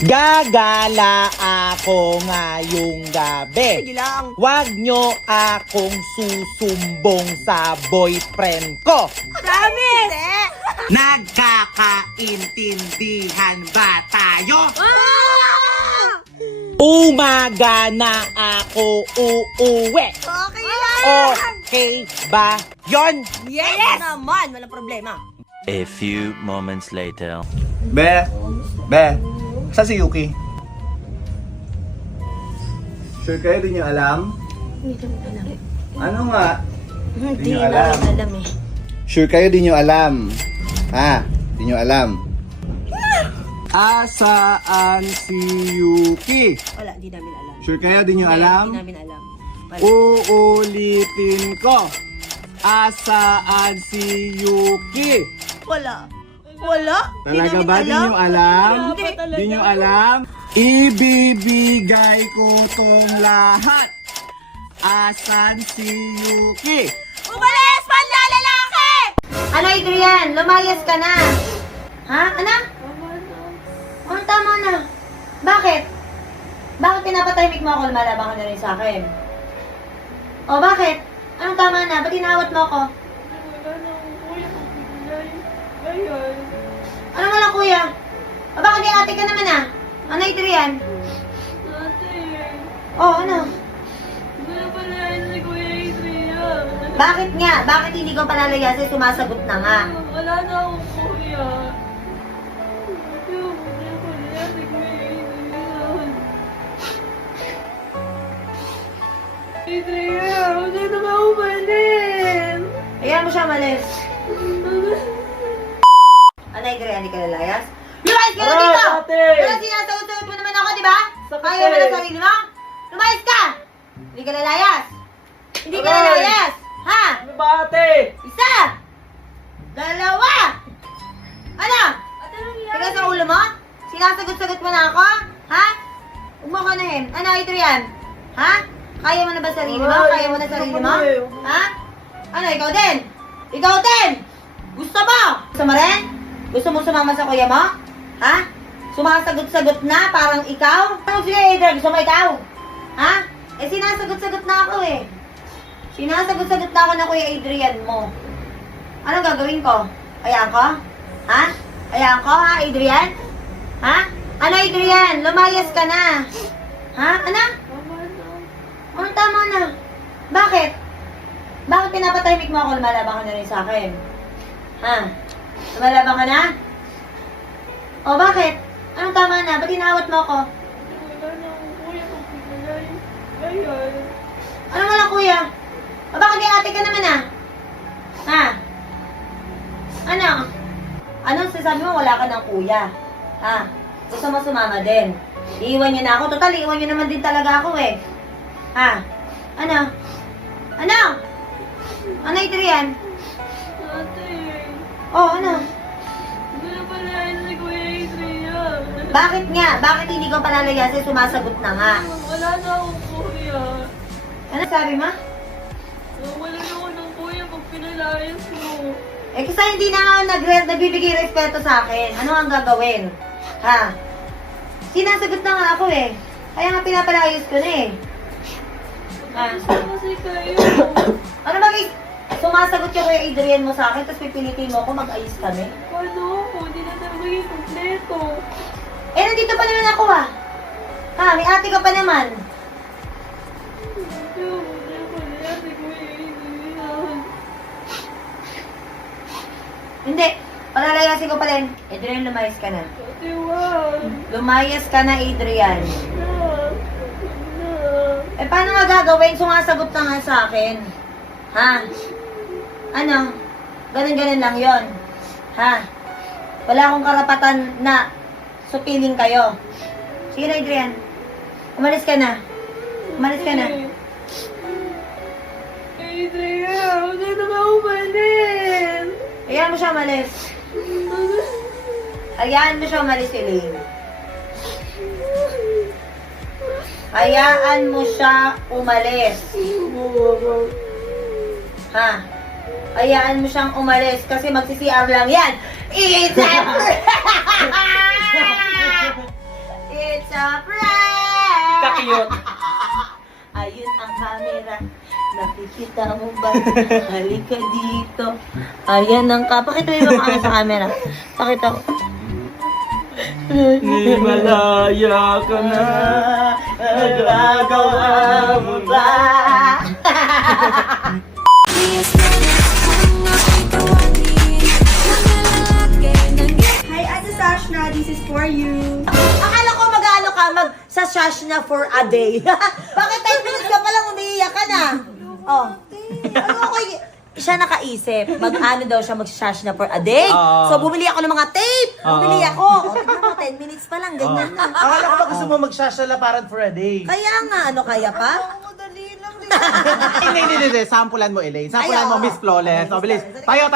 Gagala ako ngayong gabi. Sige lang. Huwag nyo akong susumbong sa boyfriend ko. Promise! Nagkakaintindihan ba tayo? Ah! Umaga na ako uuwi. Okay lang! Okay ba yon? Yes! Naman, walang problema. A few moments later. Be, saan si Yuki? Sure kayo, di nyo alam? Hindi namin alam. Ano nga? Hindi nyo alam. namin alam eh. Sure kayo, di nyo alam? Ha? Di nyo alam? Asaan si Yuki? Wala, hindi namin alam. Sure kayo, di nyo alam? Hindi namin alam. Wala. Uulitin ko. Asaan si Yuki? Wala. Wala? Talaga Hindi ba? namin Di nyo alam? Hindi. Di nyo alam? Ibibigay ko tong lahat. Asan si Yuki? Umalis! Panlalalaki! Ano, Adrian? Lumayas ka na. Ha? Ano? Ano, tama na. Bakit? Bakit pinapatahimik mo ako? Lumalabang ka na rin sa akin. O, bakit? Anong tama na? Ba't tinawat mo ako? Ano mo lang, kuya? O, bakit yung ate ka naman ah? Ano, Adrian? O, ano? Bakit nga? Bakit hindi ko palalayasin? Sumasagot na nga. Wala na akong kuya. Adrian, hindi na ba umalis? Ayan mo siya, malis. Ano, Adrian? Hindi ka lalayas? Lumayas ka na Aray, dito! ate! Pero sinasagot-sagot mo naman ako, di ba? Sakit Kaya mo eh. na sarili mo? Lumayas ka! Hindi ka lalayas! Hindi ka Aray! lalayas! Ha? Ano ba, ate? Isa! Dalawa! Ano? Tigas sa ulo mo? Sinasagot-sagot mo na ako? Ha? Huwag mo ko nahin. Ano, Adrian? Ha? Kaya mo na ba sarili mo? Aray, Kaya mo na sarili mo? aray. Ha? Ano, ikaw din? Ikaw din! Gusto mo? Gusto mo rin? Gusto mo sumama sa kuya mo? Ha? Sumasagot-sagot na parang ikaw? Ano sige, Adrian? Gusto mo ikaw? Ha? Eh, sinasagot-sagot na ako eh. Sinasagot-sagot na ako na Kuya Adrian mo. Anong gagawin ko? Hayaan ko? Ha? Hayaan ko, ha, Adrian? Ha? Ano, Adrian? Lumayas ka na. Ha? Ano? Ano, tama na. Bakit? Bakit pinapatahimik mo ako? Lumalabang ka na rin sa akin. Ha? Lumalabang ka na? O, bakit? Anong tama na? Ba't tinawat mo ako? Wala na akong kuya kung pinalay. Ayun. Ano mo lang, kuya? O, bakit yung ate ka naman ah? Ha? Ano? Anong sasabi mo wala ka ng kuya? Ha? Gusto mo sumama din? Iiwan niyo na ako. Total, iiwan niyo naman din talaga ako eh. Ha? Ano? Ano? Ano, Adrian? Ate, Oh, ano? hindi na pala si Kuya Adrian. Bakit nga? Bakit hindi ko palalayasin? Sumasagot na nga. Wala na akong kuya. Ano sabi mo? Wala na ako ng kuya pag pinalayas mo. Eh, kasi hindi na ako nagbibigay respeto sa akin. Ano ang gagawin? Ha? Sinasagot na nga ako eh. Kaya nga pinapalayos ko na eh. Ha? Gusto kasi kayo. Ano ba sumasagot yung Kuya Adrian mo sa akin, tapos pipilitin mo ako mag-ayos kami? Paano ako? Hindi na tayo maging kompleto. Eh, nandito pa naman ako ah. Ha? May ate ka pa naman. Ate, wala pala si Kuya Adrian. Hindi. Palalayasin ko pa rin. Adrian, lumayas ka na. Ate, wag. Lumayas ka na, Adrian. Na. Eh, paano nga gagawin? Sumasagot ka nga sa akin. Ha? Ano? Ganun-ganun lang yon. Ha? Wala akong karapatan na supiling kayo. Sige na, Adrian. Umalis ka na. Umalis ka na. Adrian, huwag ka na ba umalis? Hayaan mo siya umalis. Hayaan mo siya umalis, Elaine. Hayaan mo siya umalis. Ha? Hayaan mo siyang umalis kasi magsi-CR lang yan. It's na prank! Kakiyot. Ayun ang camera. Nakikita mo ba? Halika dito. Ayan ang pakita mo yung mga sa camera. Pakita ko. Malaya ka na. Nagagawa mo ba? Hi, Ate Sashna. This is for you. Akala ko mag-ano ka, mag-sasash na for a day. Bakit 10 minutes ka palang umiiyak ka na? Oh. Ano ko siya nakaisip, mag-ano daw siya, mag-sash na for a day. So, bumili ako ng mga tape. Bumili ako. O, tignan mo, 10 minutes pa lang, ganyan na. Akala ko ba gusto mo magsasalaparan for a day? Kaya nga, ano kaya pa? Hindi. Sampulan mo, Elaine. Sampulan mo, Miss Flawless. O, bilis. Tayo.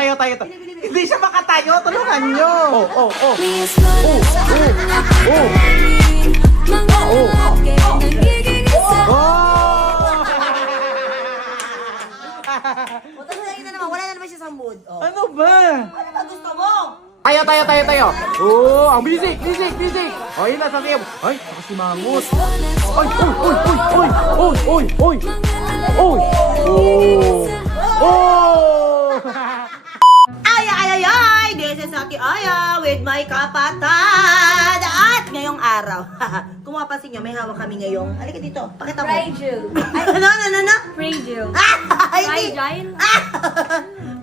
Hindi siya makatayo. Tulungan nyo. O, tapos na naman, wala na naman siya sa mood. O. Ano ba? Ano ba gusto mo? Tayo. Ang music. O, yun na, sasayaw. Ay, nakasimangot. Ay! This is Ate Aya with my kapatid. At ngayong araw, kung mapapansin nyo, may hawak kami ngayong, halika dito, pakita mo. Fragile. Ay, ano? Fragile. Hindi. Fragile?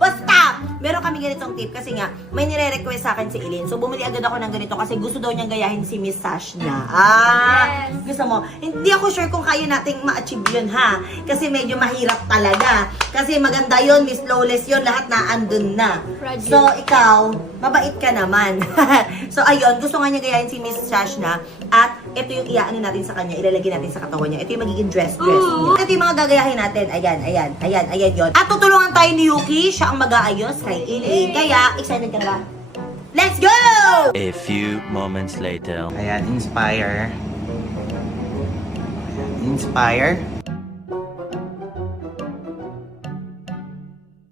Basta, meron kami ganitong tip kasi nga, may nire-request sa akin si Eileen. So, bumili agad ako ng ganito kasi gusto daw niyang gayahin si Miss Sashna. Yes. Gusto mo? Hindi ako sure kung kaya nating ma-achieve yun, ha? Kasi medyo mahirap talaga. Kasi maganda yun, Miss Flawless yun, lahat na andun na. Fragile. So, ikaw, mabait ka naman. So, ayun, gusto nga niya gayahin si Miss Sashna. At ito yung iaano natin sa kanya, ilalagay natin sa katawan niya. Ito yung magiging dress niya. Ito yung mga gagayahin natin. Ayan yun. At tutulungan tayo ni Yuki, siya ang mag-aayos kay Eileen. Kaya, excited ka na ba? Let's go! A few moments later. Ayan, inspire.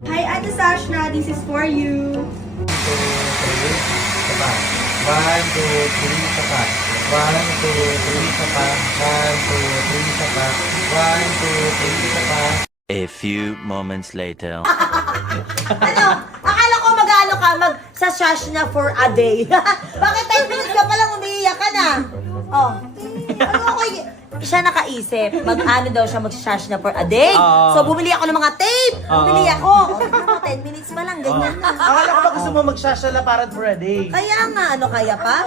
Hi, Ate Sashna. This is for you. 1, 2, 3, saka. 1, 2, 3, saka. 1, 2, 3, saka. 1, 2, 3, saka. A few moments later. Ano? Akala ko mag-ano ka, mag-sasash na for a day. Bakit 10 minutes ka palang umiiyak ka na? Oh. Ano ko siya nakaisip, mag-ano daw siya, mag-sash na for a day. So, bumili ako ng mga tape. Bumili ako. O, tignan mo, 10 minutes pa lang, ganyan na. Akala ko ba gusto mo magsasalaparan for a day? Kaya nga, ano kaya pa?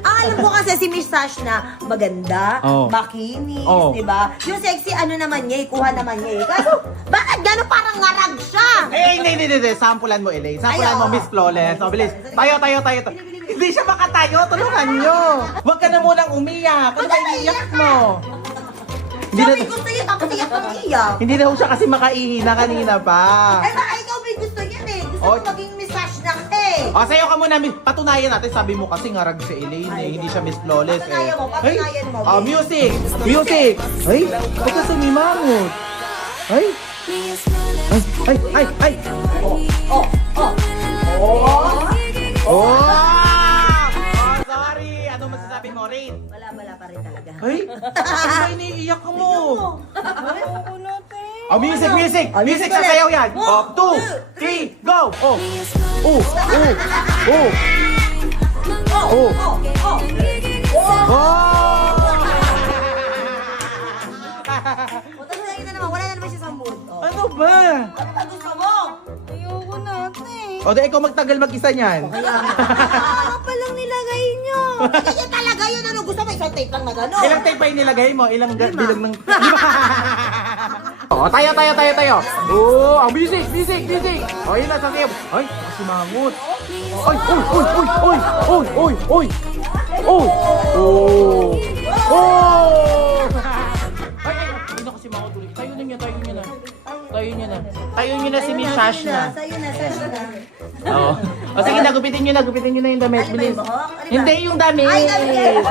Ang alam ko kasi si Miss Sashna, maganda, makinis, di ba? Yung sexy ano naman niya, kuha naman niya. Kaso, bakit gano'n parang ngarag siya? Hindi. Sampulan mo, Elaine. Sampulan mo, Miss Flawless. O, bilis. Tayo. Hindi siya makatayo. Tulungan nyo. Huwag ka na munang umiyak. Ano ba iniiyak mo? Sabi gusto niya, tapos iyak ang iyak. Hindi daw siya kasi makaihina kanina pa. Ay, baka ikaw may gusto yan eh. Gusto mo maging Miss Sashna ka eh. O, sayo ka muna. Patunayan natin. Sabi mo kasi ngarag si Elaine eh. Hindi siya Miss Flawless eh. Patunayan mo. Music! Ay, huwag ka sumimangot. Ay! Oh, sorry! Ano masasabi mo, Rain? Wala pa rin talaga. Ay! Ano ba iniiyak mo? Oh, music! Music! Sasayaw yan! 2, 3, go! Patunayan na naman, wala na naman siya sa mood. Oh. Ano ba? Ano ba gusto mo? Ayoko na, ate. O, di ikaw magtagal mag-isa niyan. Ano pa lang nilagay niyo? Kaya talaga yun, ano gusto mo? Isang tape lang na gano'n. Ilang tape pa yung nilagay mo? Ilang bilang ng... O, tayo. Ang music! O, yun na, sasayaw. Ay, nakasimangot. Ay, nakasimangot ulit. Tayo niyo na si Miss Sashna. Sa'yo na, Sashna. Oo. O, sige, gupitin niyo na yung damit. Ano ba Bilis. yung buhok? Ano ba? Hindi yung damit. Ay, damit.